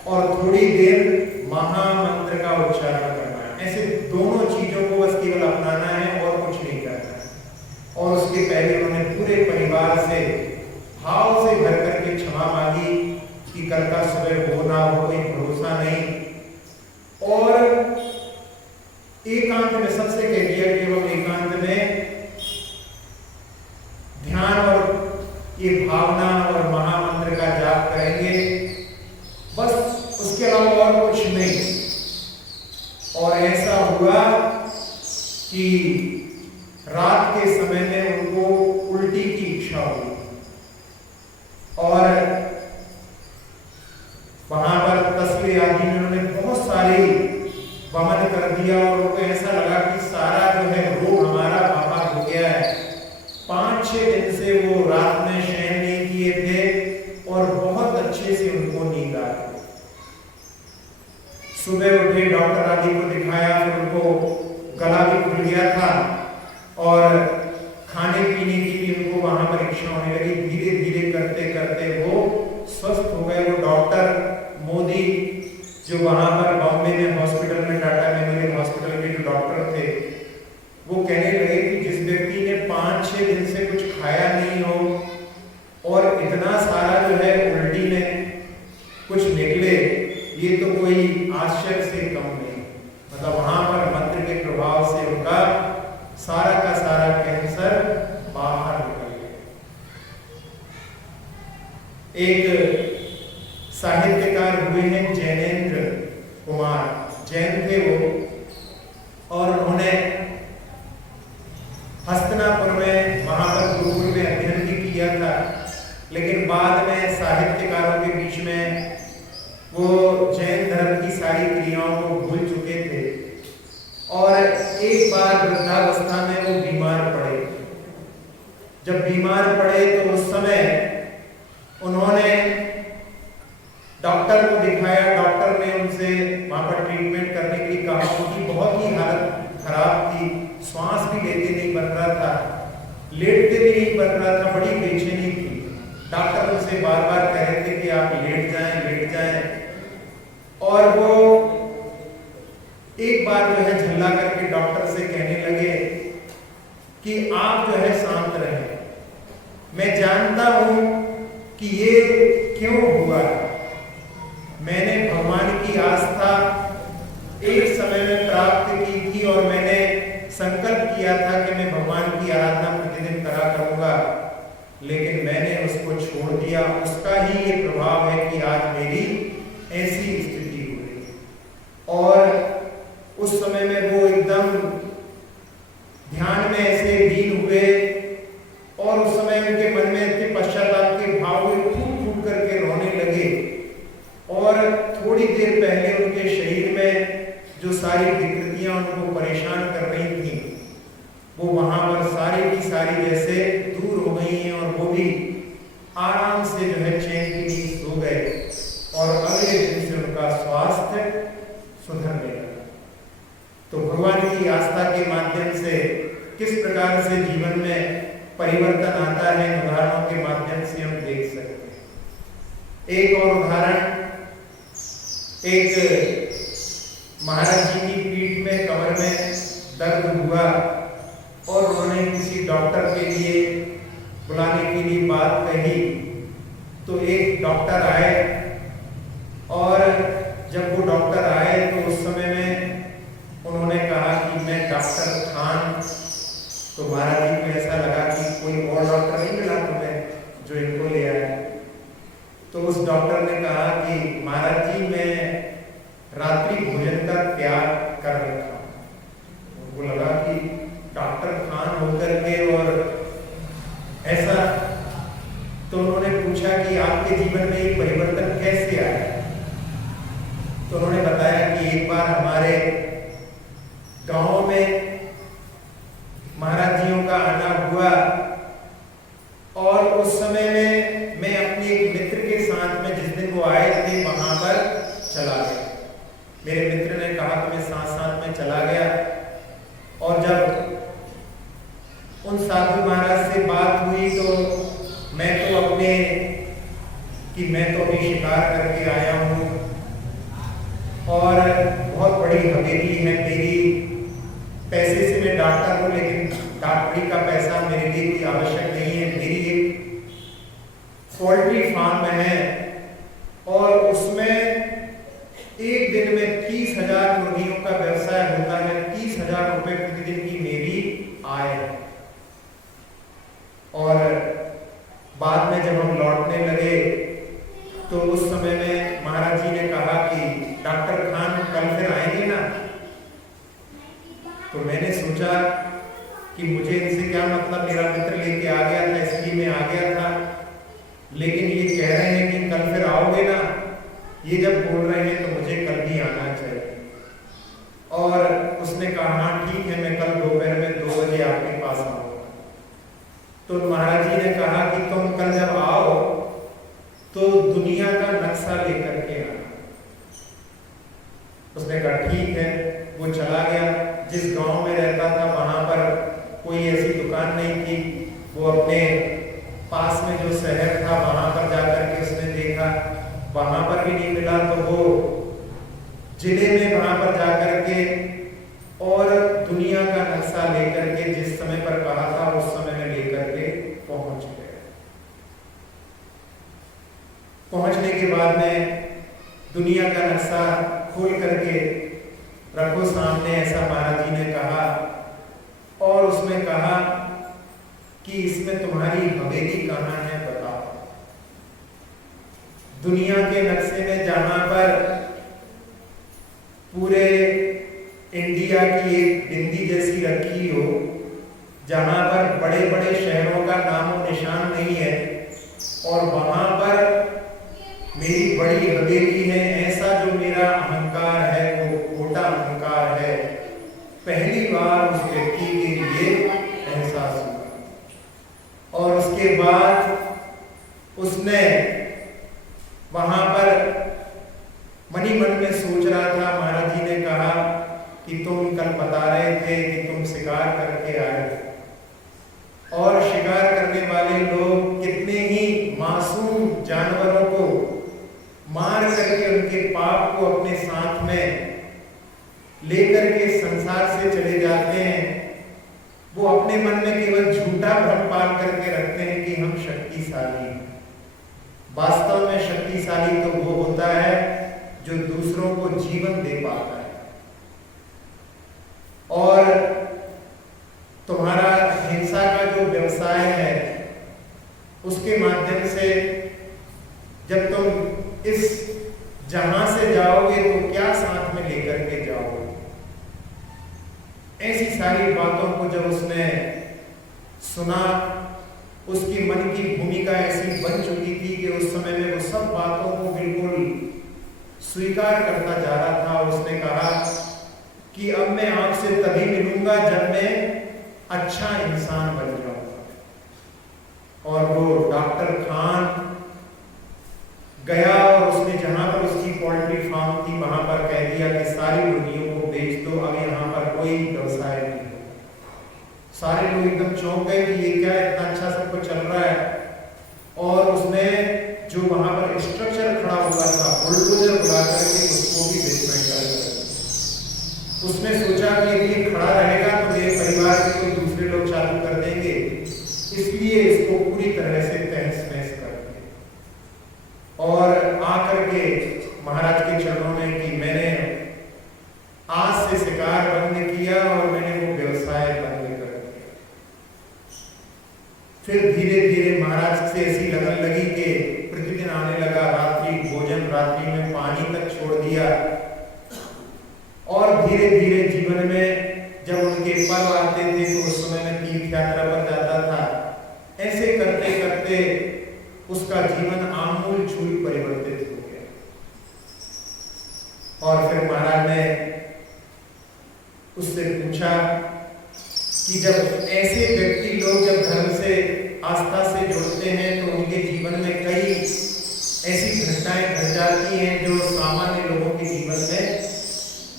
और थोड़ी देर महामंत्र का उच्चारण करना है। ऐसे दोनों चीजों को बस केवल अपनाना है और कुछ नहीं करना है। और उसके पहले उन्होंने पूरे परिवार से भाव से भर करके क्षमा मांगी कि कल का सुबह हो ना हो कोई भरोसा नहीं। और एकांत में सबसे कह दिया कि वो एकांत में ध्यान और ये भावना और महामंत्र का जाप करेंगे, बस उसके अलावा और कुछ नहीं। और ऐसा हुआ कि रात के समय में उनको उल्टी की इच्छा हुई और वहां पर तस्वीर आदि में उन्होंने बहुत सारी वमन कर दिया और उनको ऐसा लगा कि सारा जो है रोग हमारा बाहर हो गया है। 5-6 दिन से वो रात में शयन नहीं किए थे और बहुत अच्छे से उनको नींद आ गई। सुबह उठे, डॉक्टर आदि को दिखाया, फिर उनको गला भी खुल गया था और खाने पीने की भी उनको वहां पर इच्छा होने लगी। धीरे धीरे करते करते वो स्वस्थ हो गए। वो डॉक्टर मोदी जो वहां पर बॉम्बे में हॉस्पिटल में, टाटा मेमोरियल हॉस्पिटल के जो डॉक्टर थे, वो कहने लगे कि जिस व्यक्ति ने 5-6 दिन से कुछ खाया नहीं हो और इतना सारा जो है उल्टी में कुछ निकले, ये तो कोई आश्चर्य से कम नहीं। मतलब वहां पर मंत्र के प्रभाव से उनका सारा का सारा कैंसर बाहर निकल गया। एक साहित्यकार हुए हैं जैनेन्द्र कुमार, जैन थे वो, और उन्होंने हस्तिनापुर में वहां पर गुरुकुल में अध्ययन भी किया था, लेकिन बाद में साहित्यकारों के बीच में वो जैन धर्म की सारी क्रियाओं को भूल चुके थे और एक बार वृद्धावस्था में वो बीमार पड़े। जब बीमार पड़े तो उस समय उन्होंने डॉक्टर को दिखाया। डॉक्टर ने उनसे वहां पर ट्रीटमेंट करने के लिए कहा। उनकी बहुत ही हालत खराब थी, श्वास भी लेते नहीं बन रहा था, लेटते भी नहीं बन रहा था, बड़ी बेचैनी थी। डॉक्टर उनसे बार बार कह रहे थे कि आप लेट जाएं, लेट जाएं। और वो एक बार जो है झल्ला करके डॉक्टर से कहने लगे कि आप जो है शांत रहें, मैं जानता हूं कि ये क्यों हुआ। मैंने भगवान की आस्था एक समय में प्राप्त की थी और मैंने संकल्प किया था कि मैं भगवान की आराधना प्रतिदिन करा करूंगा, लेकिन मैंने उसको छोड़ दिया। उसका ही ये प्रभाव है कि आज मेरी ऐसी स्थिति हुई। और उस समय में वो एकदम ध्यान में ऐसे लीन हुए और उस समय उनके मन में इतने पश्चाताप के भाव हुए, फूट फूट करके रोने लगे। और थोड़ी देर पहले उनके शरीर में जो सारी विकृतियां उनको परेशान कर रही थी, वो वहां पर सारी की सारी जैसे दूर हो गई हैं और वो भी आराम से जो है चैन की नींद सो गए और अगले दिन से उनका स्वास्थ्य सुधरने लगा। तो भगवान की आस्था के माध्यम से किस प्रकार से जीवन में परिवर्तन आता है, उदाहरणों के माध्यम से हम देख सकते हैं। एक और उदाहरण, एक महाराज जी की पीठ में, कमर में दर्द हुआ और उन्होंने किसी डॉक्टर के लिए बुलाने के लिए बात कही। तो एक डॉक्टर आए और जब वो डॉक्टर आए तो उस समय में उन्होंने कहा कि मैं डॉक्टर खान। तो महाराज जी को ऐसा लगा कि कोई और डॉक्टर नहीं मिला तुम्हें जो इनको ले आए। तो उस डॉक्टर ने कहा कि महाराज जी मैं रात्रि भोजन का त्याग कर रखा। उनको लगा कि डॉक्टर खान होकर के और ऐसा, तो उन्होंने पूछा साधु महाराज से बात हुई तो मैं तो अभी शिकार करके आया हूँ और बहुत बड़ी हवेली है मेरी, पैसे से मैं डॉक्टर हूँ लेकिन डॉक्टरी का पैसा मेरे लिए कोई आवश्यक नहीं है। मेरी एक पोल्ट्री फार्म है और उसमें एक दिन में 30,000 मुर्गियों का व्यवसाय होता है। 30,000 रुपए प्रतिदिन की मेरी आय है। और बाद में जब हम लौटने लगे तो उस समय में महाराज जी ने कहा कि डॉक्टर खान कल फिर आएंगे ना। तो मैंने सोचा कि मुझे इनसे क्या मतलब, मेरा मित्र लेके आ गया था इसलिए मैं आ गया था, लेकिन ये कह रहे हैं कि कल फिर आओगे ना, ये जब बोल रहे हैं तो मुझे कल भी आना चाहिए। और उसने कहा हाँ ठीक है, मैं कल दोपहर में 2 बजे आपके पास आऊंगा। तो महाराज जी ने कहा कि तुम कल जब आओ तो दुनिया का नक्शा लेकर के आना। उसने कहा ठीक है। वो चला गया। जिस गांव में रहता था वहां पर कोई ऐसी दुकान नहीं थी। वो अपने पास में जो शहर था वहां पर जाकर के उसने देखा, वहां पर भी नहीं मिला। तो वो जिले में वहां पर जाकर के और दुनिया का नक्शा लेकर के जिस समय पर कहा था उस समय में लेकर के पहुंच गए। पहुंचने के बाद में दुनिया का नक्शा खोल करके रखो सामने, ऐसा महाराज जी ने कहा। और उसमें कहा कि इसमें तुम्हारी हवेली कहाँ है बताओ। दुनिया के नक्शे में जहां पर पूरे इंडिया की एक बिंदी जैसी रखी हो, जहां पर बड़े बड़े शहरों का नामो निशान नहीं है, और वहां पर मेरी बड़ी हवेली है, ऐसा जो मेरा अहंकार है वो खोटा अहंकार है। पहली बार उस व्यक्ति के लिए एहसास हुआ। और उसके बाद उसने वहां पर मनी मन में सोच रहा था। महाराज जी ने कहा कि तुम कल बता रहे थे कि तुम शिकार करके आए, और शिकार करने वाले लोग कितने ही मासूम जानवरों को मार करके उनके पाप को अपने साथ में लेकर के संसार से चले जाते हैं। वो अपने मन में केवल झूठा भ्रम पाल करके रखते हैं कि हम शक्तिशाली हैं। वास्तव में शक्तिशाली तो वो होता है जो दूसरों को जीवन दे पाता है। और तुम्हारा हिंसा का जो व्यवसाय है उसके माध्यम से जब तुम इस जहां से जाओगे तो क्या साथ में लेकर के जाओगे। ऐसी सारी बातों को जब उसने सुना, उसकी मन की भूमिका ऐसी बन चुकी थी कि उस समय में वो सब बातों को बिल्कुल स्वीकार करता जा रहा था। उसने कहा कि अब मैं आपसे तभी मिलूंगा जब मैं अच्छा इंसान बन जाऊंगा। और वो डॉक्टर खान गया और उसने जहां पर उसकी पोल्ट्री फार्म थी वहां पर कह दिया कि सारी मुर्गियों को बेच दो, अब यहाँ पर कोई व्यवसाय नहीं हो। सारे लोग एकदम चौंक गए कि ये क्या इतना अच्छा सब कुछ चल रहा है। और उसने जो वहां पर स्ट्रक्चर खड़ा हुआ था बुलडोजर बुला करके उसको भी डिसमेंटल कर दिया। उसने सोचा कि यदि ये खड़ा रहेगा तो मेरे परिवार के कोई दूसरे लोग चालू कर देंगे, इसलिए इसको पूरी तरह से तहस नहस कर दिया। और आकर के महाराज के चरणों में कि मैंने आज से शिकार बंद किया और मैंने वो व्यवसाय बंद कर दिया। फिर धीरे धीरे महाराज से ऐसी लगन लगी कि प्रतिदिन आने लगा, रात्रि भोजन, रात्रि में पानी तक छोड़ दिया। और धीरे धीरे जीवन में जब उनके पर्व आते थे तो उस समय में तीर्थ यात्रा पर जाता था। ऐसे करते करते उसका जीवन आमूल चूल परिवर्तित हो गया। और फिर महाराज ने उससे पूछा कि जब ऐसे व्यक्ति लोग जब धर्म से आस्था से जुड़ते हैं तो उनके जीवन में कई ऐसी घटनाएं घट जाती हैं जो सामान्य लोगों के जीवन में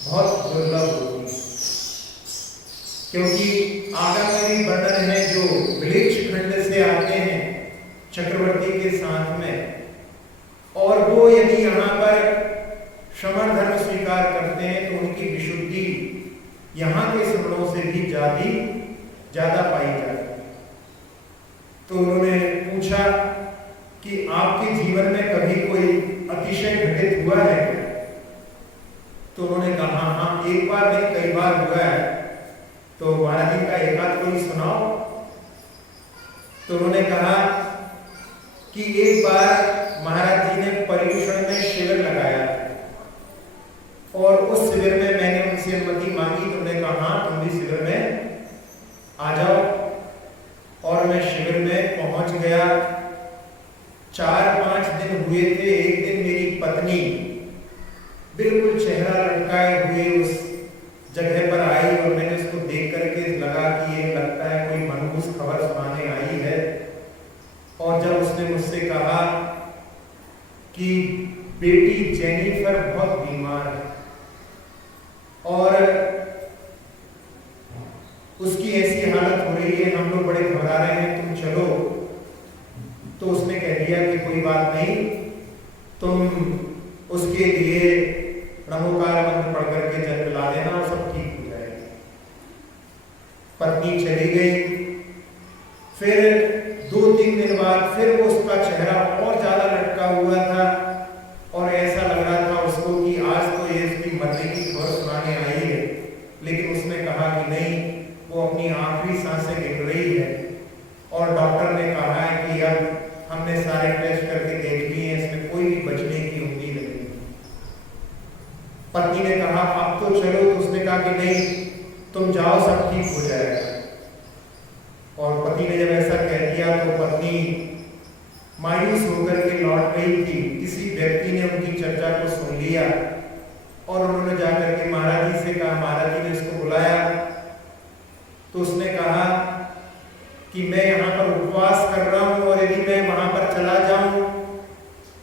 बहुत दुर्लभ होती है। क्योंकि आगे में भी वर्णन है जो वृक्ष खंड से आते हैं चक्रवर्ती के साथ में, और वो यदि यहाँ पर श्रमण धर्म स्वीकार करते हैं तो उनकी विशुद्धि यहाँ के श्रमणों से भी ज्यादा पाई जाती है। तो उन्होंने पूछा कि आपके जीवन में कभी कोई अतिशय घटित हुआ है? तो उन्होंने कहा हाँ, एक बार नहीं कई बार हुआ है। तो महाराज जी का एकाध कोई सुनाओ। तो उन्होंने कहा कि एक बार महाराज जी ने पर्युषण में शिविर लगाया और उस शिविर में मैंने उनसे अनुमति मांगी। तो उन्होंने कहा हाँ, तुम भी शिविर में आ जाओ। और मैं शिविर में पहुंच गया। 4-5 दिन हुए थे। एक दिन मेरी पत्नी बिल्कुल चेहरा लटकाए हुए उस जगह पर आई और मैंने उसको देख करके लगा कि ये लगता है कोई मनहूस खबर सुनाने आई है। और जब उसने मुझसे कहा कि बेटी जेनिफर बहुत बीमार है और उसकी ऐसी हालत हो रही है, हम लोग बड़े घबरा रहे हैं, तुम चलो। तो उसने कह दिया कि कोई बात नहीं, तुम उसके लिए नमोकार मंत्र पढ़ करके जल पिला देना और सब ठीक हो जाएगा। पत्नी चली गई। फिर 2-3 दिन बाद फिर उसका चेहरा और ज्यादा लटका हुआ था और ऐसा लग रहा था उसको कि आज तो ये उसकी मरने की खबर सुनाने आई है। लेकिन उसने कहा कि नहीं, वो अपनी आखिरी सांसें गिन रही है और डॉक्टर ने कहा है कि अब हमने सारे टेस्ट करके देख लिए हैं, इसमें कोई भी बचने की उम्मीद नहीं। पत्नी ने कहा अब तो चलो। तो उसने कहा कि नहीं, तुम जाओ, सब ठीक हो जाएगा। और पति ने जब ऐसा कह दिया तो पत्नी मायूस होकर के लौट गई थी। किसी व्यक्ति ने उनकी चर्चा को सुन लिया और उन्होंने जाकर के महाराज जी से कहा। महाराज जी ने उसको बुलाया तो उसने कहा कि मैं यहाँ पर उपवास कर रहा हूँ और यदि मैं वहां पर चला जाऊं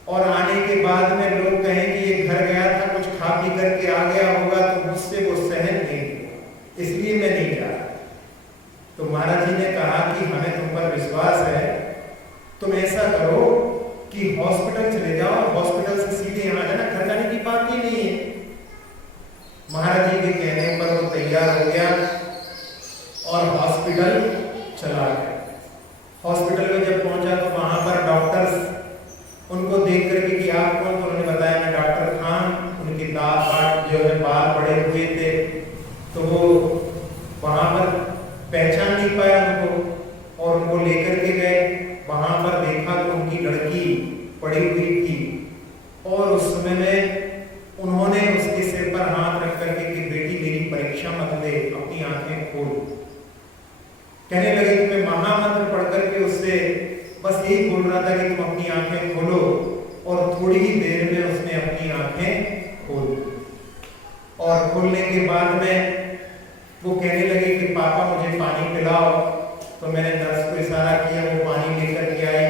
और आने के बाद में लोग कहें कि ये घर गया था, कुछ खा पी करके आ गया होगा, तो मुझसे वो सहन नहीं, इसलिए मैं नहीं जा रहा। तो महाराज जी ने कहा कि हमें तुम पर विश्वास है, तुम ऐसा करो कि हॉस्पिटल चले जाओ, हॉस्पिटल से सीधे यहाँ जाना, घर जाने की बात ही नहीं है। महाराज जी के कहने पर वो तैयार हो गया और हॉस्पिटल चला गया। हॉस्पिटल में जब पहुंचा तो वहां पर डॉक्टर्स उनको देख करके कि आप कौन? तो उन्होंने बताया मैं डॉक्टर खान। उनके दांत जो है बाल बड़े हुए थे तो वो वहां पर पहचान नहीं पाया उनको और उनको लेकर के गए। वहां पर देखा तो उनकी लड़की पड़ी हुई थी और उस समय में उन्होंने उसके सिर पर हाथ रख करके कि बेटी मेरी परीक्षा मत ले, अपनी आंखें खोल। कहने लगे कि मैं महामंत्र पढ़ करके उससे बस यही बोल रहा था कि तुम अपनी आंखें खोलो, और थोड़ी ही देर में उसने अपनी आंखें खोल और खोलने के बाद में वो कहने लगे कि पापा मुझे पानी पिलाओ। तो मैंने नर्स को इशारा किया, वो पानी लेकर के आई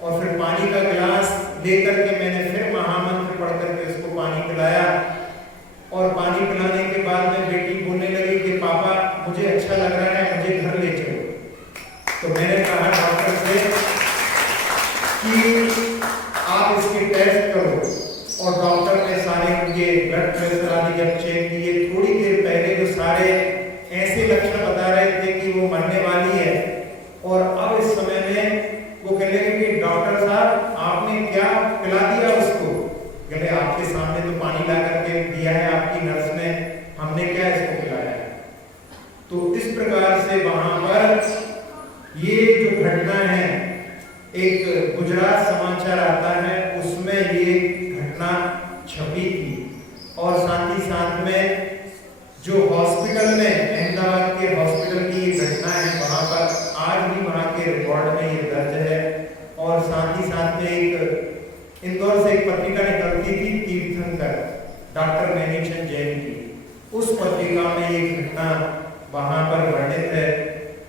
और फिर पानी का गिलास लेकर के मैंने फिर महामंत्र पढ़ करके उसको पानी पिलाया। और पानी पिलाने के बाद में बेटी बोलने लगी कि पापा मुझे अच्छा लग रहा है, मुझे घर ले चलो। तो मैंने कहा डॉक्टर से कि आप इसके टेस्ट करो और डॉक्टर ने सारे उनके ब्लड प्रेशर आदि जब चेक किए, थोड़ी देर पहले जो सारे ऐसे लक्षण बता रहे थे कि वो मरने वाली है और अब इस समय में वो कहने लगे कि डॉक्टर साहब आपने क्या पिला दिया उसको? कहले आपके सामने तो पानी ला करके दिया है आपकी नर्स ने, हमने क्या इसको पिलाया? तो इस प्रकार से वहां पर ये जो घटना है, एक गुजरात समाचार आता है उसमें ये घटना छपी थी। और साथ ही साथ में जो हॉस्पिटल में अहमदाबाद के हॉस्पिटल की ये घटना है, वहां पर आज भी वहां के रिकॉर्ड में ये दर्ज है। और साथ ही साथ में एक इंदौर से एक पत्रिका निकलती थी तीर्थंकर, डॉक्टर नैनीचंद जैन की, उस पत्रिका में ये घटना वहां पर वर्णित है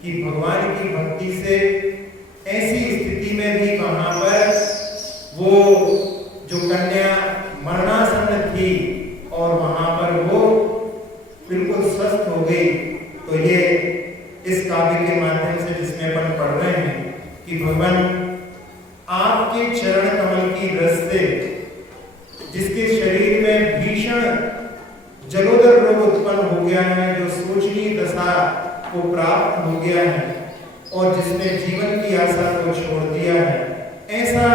कि भगवान की भक्ति से ऐसी स्थिति में भी वहां पर वो जो कन्या मरणासन्न थी और वहां पर वो बिल्कुल स्वस्थ हो गई। तो ये इस काव्य के माध्यम से जिसमें अपन पढ़ रहे हैं कि भगवान आपके चरण कमल की रस से जिसके शरीर में भीषण जलोदर रोग उत्पन्न हो गया है, जो शोचनीय दशा को प्राप्त हो गया है और जिसने जीवन की आशा को छोड़ दिया है, ऐसा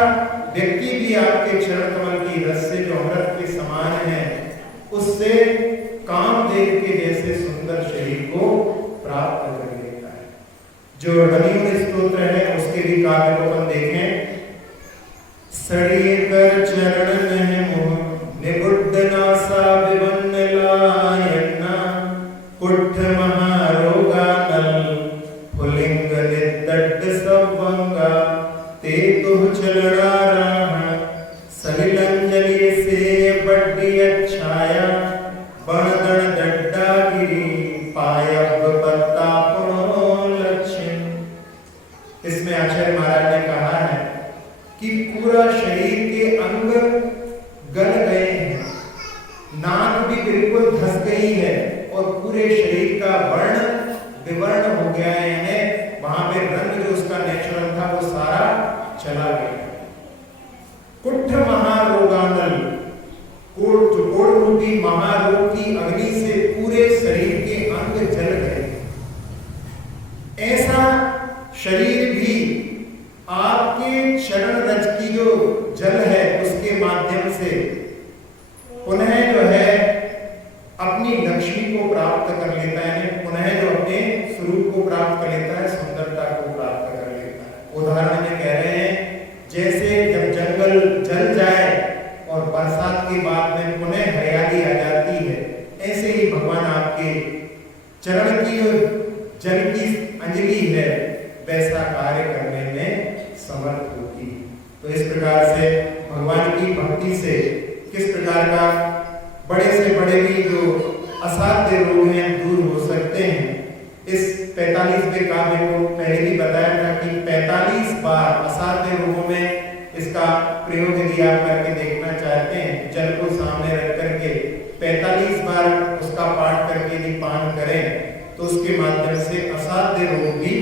व्यक्ति भी आपके चरण कमल की रस से जो अमृत के समान है, उससे कामदेव के जैसे सुंदर शरीर को प्राप्त कर लेता है। जो रवियुन स्तोत्र है उसके भी काव्य को अपन देखें। सड़िए कर चरण में मोह निबुद्ध नासा विवन्न लायना कुट्ठ महारोगानल फुलिंग निद्दड्ड सवंगा ते तुह चलड़ा राह सलिलंजलि से बड्डी अच्छाया बणदण दड्डा गिरी पायब पत्ता पुनो लक्ष्य। इसमें आचार्य महाराज ने कहा है कि पूरा शरीर के अंग गल गए हैं, नाक भी बिल्कुल धस गई है और पूरे शरीर का वर्ण विवर्ण हो गया है, यानी वहां पे रंग जो उसका नेचुरल था वो सारा चला गया। कुट्ठ महारोगानल, कोढ़ रूपी महारोग की अग्नि से पूरे शरीर के अंग जल गए। ऐसा शरीर भी आपके चरण रज की जो जल है उसके माध्यम से पुनः जो है अपनी लक्ष्मी को प्राप्त कर लेता है, पुनः जो अपने स्वरूप को प्राप्त कर लेता है, सुंदरता को प्राप्त कर लेता है। उदाहरण में कह रहे हैं जैसे जब जंगल जल जाए और बरसात के बाद में पुनः हरियाली आ जाती है, ऐसे ही भगवान आपके चरण की जो जल की अंजलि है वैसा कार्य करने में समर्थ होती है। तो इस प्रकार से भगवान की भक्ति से किस प्रकार का बड़े से बड़े भी जो असाध्य रोग हैं दूर हो सकते हैं। इस 45वें काव्य को पहले भी बताया था कि 45 बार असाध्य रोगों में इसका प्रयोग यदि आप करके देखना चाहते हैं, जल को सामने रख करके 45 बार उसका पाठ करके यदि पान करें तो उसके माध्यम से असाध्य रोग भी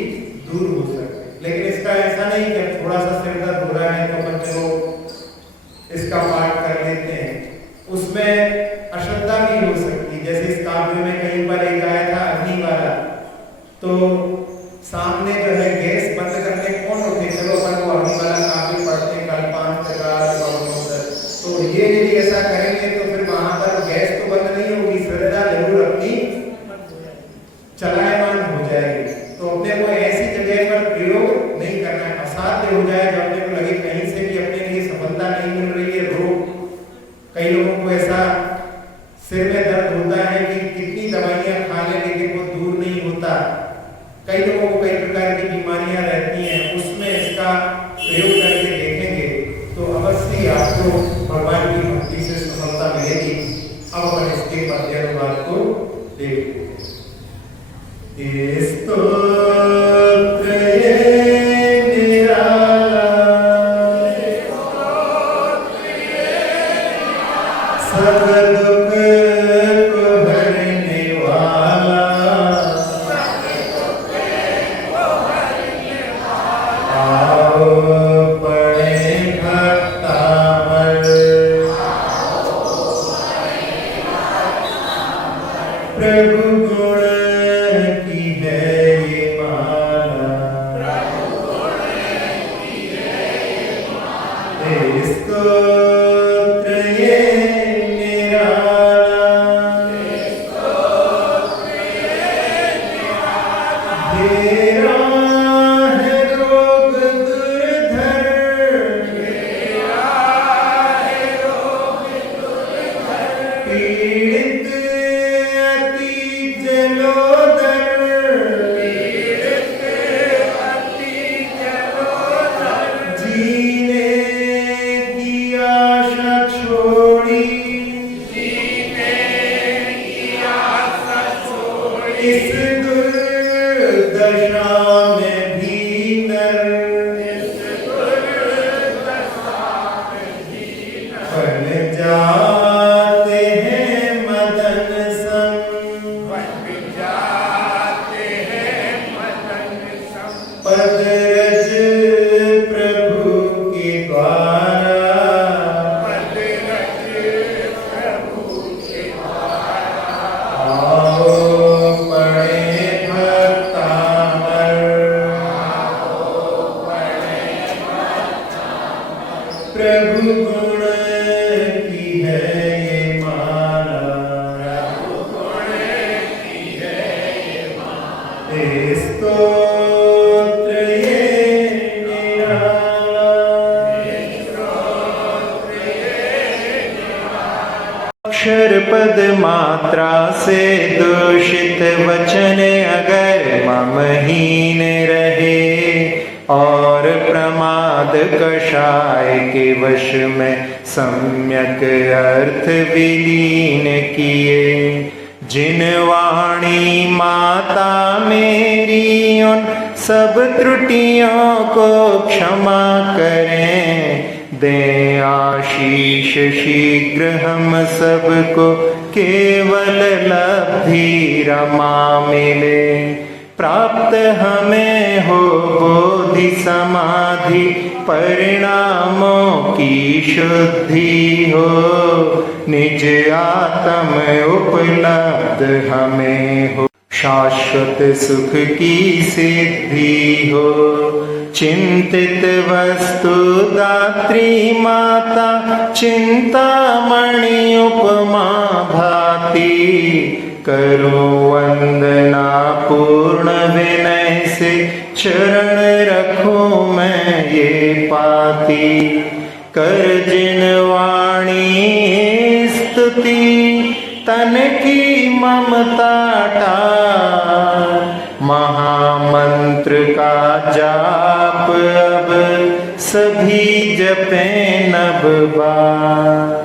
दूर हो सकते हैं। लेकिन इसका ऐसा नहीं कि थोड़ा सा सिर दर्द हो रहा है तो अपन चलो इसका पाठ कर लेते हैं, उसमें अश्रद्धा भी हो सकती है। जैसे इस काव्य में कहीं पर एक आया था अग्नि वाला, तो सामने जो है गैस बंद करने कौन उठे, चलो अपन वो अग्नि वाला काव्य पढ़ते हैं कल्पांत तो ये यदि ऐसा करेंगे तो फिर वहां पर गैस तो बंद नहीं होगी, श्रद्धा जरूर अपनी चलायमान हो जाएगी। तो अपने को ऐसी जगह पर प्रयोग नहीं करना है, असाध्य हो जाए जब अपने को लगे कहीं से भी अपने लिए सफलता नहीं मिल रही है, रोग, कई लोगों को ऐसा सिर में दर्द होता है कि कितनी दवाइयां खा ले लेकिन वो दूर नहीं होता, कई लोगों को कई प्रकार की बीमारियां रहती हैं, उसमें इसका प्रयोग करके देखेंगे तो अवश्य आपको भगवान की भक्ति से सफलता मिलेगी। अब अपन इसके पद्य अनुवाद को देखते हैं। पदरज प्रभु के द्वारा, आओ पढ़े भक्तामर, प्रभु गुण की है ये माला, स्तोत्र ये निराला। अक्षर पद मात्रा से दूषित वचन अगर ममहीन रहे और प्रमाद कषाय के वश में सम्यक अर्थ विलीन किए, जिन वाणी माता मेरी उन सब त्रुटियों को क्षमा करें, दें आशीष शीघ्र हम सबको केवल लब्धि रमा मिले, प्राप्त हमें हो बोधि समाधि परिणामों की शुद्धि हो, निज आत्म उपलब्ध हमें हो, शाश्वत सुख की सिद्धि हो, चिंतित वस्तु दात्री माता चिंतामणि उपमा भाति, करो वंदना पूर्ण विनय से चरण रखूं मैं ये पाती, कर जिन वाणी स्तुति तन की ममता टार, महामंत्र का जाप अब सभी जपें नभ बार।